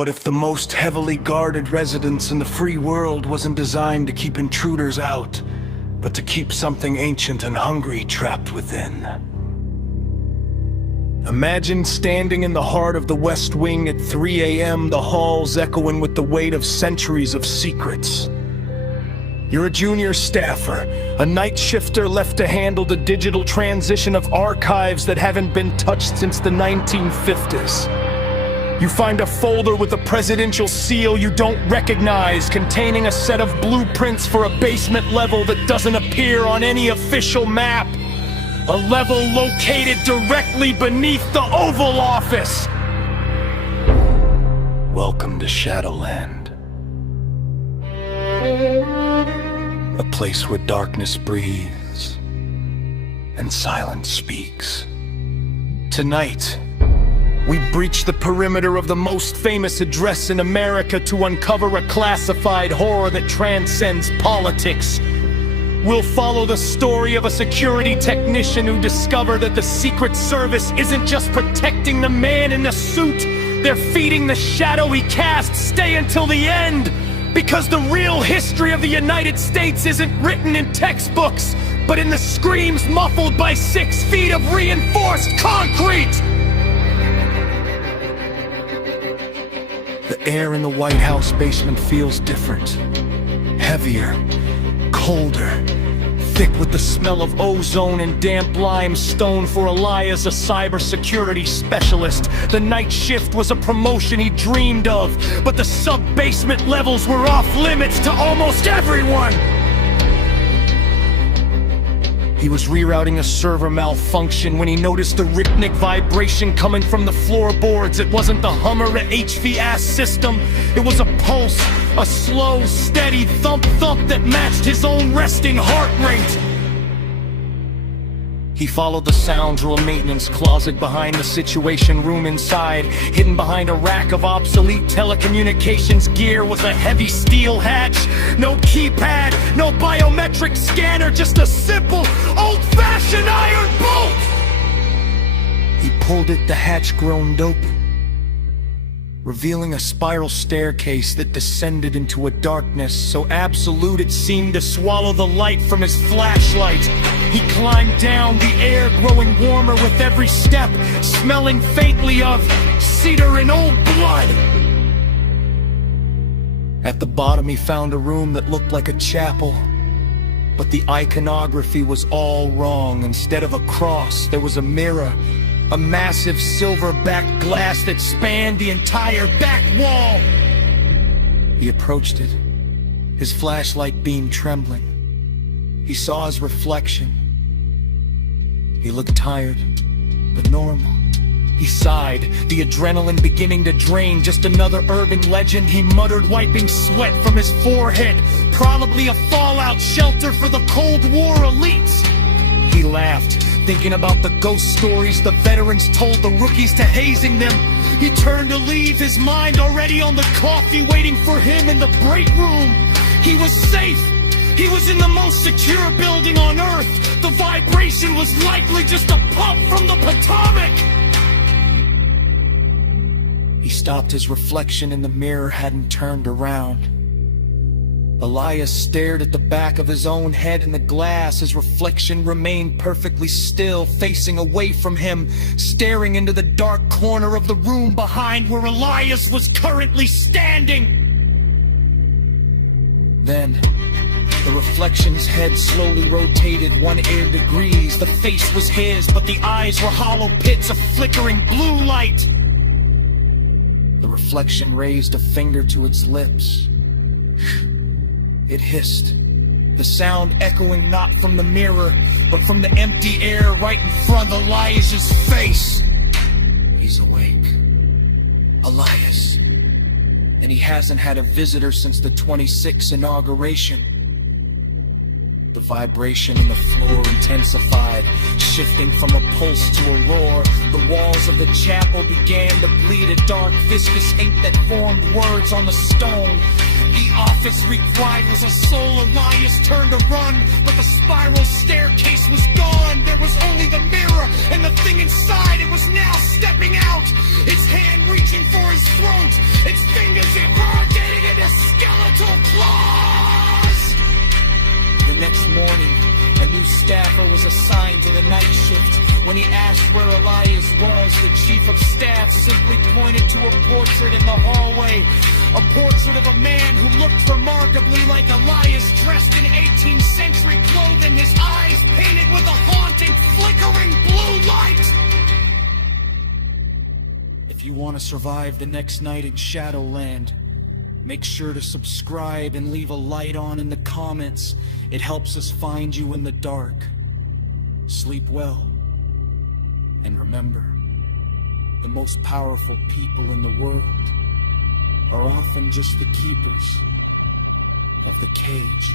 What if the most heavily guarded residence in the free world wasn't designed to keep intruders out, but to keep something ancient and hungry trapped within? Imagine standing in the heart of the West Wing at 3 a.m., the halls echoing with the weight of centuries of secrets. You're a junior staffer, a night shifter left to handle the digital transition of archives that haven't been touched since the 1950s. You find a folder with a presidential seal you don't recognize, containing a set of blueprints for a basement level that doesn't appear on any official map. A level located directly beneath the Oval Office. Welcome to Shadowland. A place where darkness breathes and silence speaks. Tonight, we breach the perimeter of the most famous address in America to uncover a classified horror that transcends politics. We'll follow the story of a security technician who discovered that the Secret Service isn't just protecting the man in the suit, they're feeding the shadow he cast. Stay until the end! Because the real history of the United States isn't written in textbooks, but in the screams muffled by 6 feet of reinforced concrete! The air in the White House basement feels different. Heavier, colder, thick with the smell of ozone and damp limestone. For Elias, a cybersecurity specialist, the night shift was a promotion he dreamed of, but the sub-basement levels were off limits to almost everyone. He was rerouting a server malfunction when he noticed the rhythmic vibration coming from the floorboards. It wasn't the Hummer HVAC system, it was a pulse, a slow, steady thump-thump that matched his own resting heart rate. He followed the sound to a maintenance closet behind the situation room inside. Hidden behind a rack of obsolete telecommunications gear was a heavy steel hatch. No keypad, no biometric scanner, just a simple, old-fashioned iron bolt! He pulled it, the hatch groaned open, revealing a spiral staircase that descended into a darkness so absolute it seemed to swallow the light from his flashlight. He climbed down, the air growing warmer with every step, smelling faintly of cedar and old blood. At the bottom he found a room that looked like a chapel, but the iconography was all wrong. Instead of a cross, there was a mirror. A massive silver-backed glass that spanned the entire back wall. He approached it, his flashlight beam trembling. He saw his reflection. He looked tired, but normal. He sighed, the adrenaline beginning to drain. Just another urban legend, he muttered, wiping sweat from his forehead. Probably a fallout shelter for the Cold War elites. He laughed, thinking about the ghost stories the veterans told the rookies to hazing them. He turned to leave, his mind already on the coffee waiting for him in the break room. He was safe. He was in the most secure building on Earth. The vibration was likely just a pump from the Potomac. He stopped. His reflection in the mirror hadn't turned around. Elias stared at the back of his own head in the glass. His reflection remained perfectly still, facing away from him, staring into the dark corner of the room behind where Elias was currently standing. Then, the reflection's head slowly rotated 180 degrees. The face was his, but the eyes were hollow pits of flickering blue light. The reflection raised a finger to its lips. It hissed, the sound echoing not from the mirror, but from the empty air right in front of Elias's face. He's awake. Elias. And he hasn't had a visitor since the 26th inauguration. The vibration in the floor intensified, shifting from a pulse to a roar. The walls of the chapel began to bleed a dark, viscous ink that formed words on the stone. The office reeked bright as a soul. Elias turned to run, but the spiral staircase was gone. There was only the mirror, and the thing inside it was now stepping out. Its hand reaching for his throat, its staffer was assigned to the night shift. When he asked where Elias was, the chief of staff simply pointed to a portrait in the hallway. A portrait of a man who looked remarkably like Elias, dressed in 18th century clothing, his eyes painted with a haunting, flickering blue light. If you want to survive the next night in Shadowland, make sure to subscribe and leave a light on in the comments. It helps us find you in the dark. Sleep well. And remember, the most powerful people in the world are often just the keepers of the cage.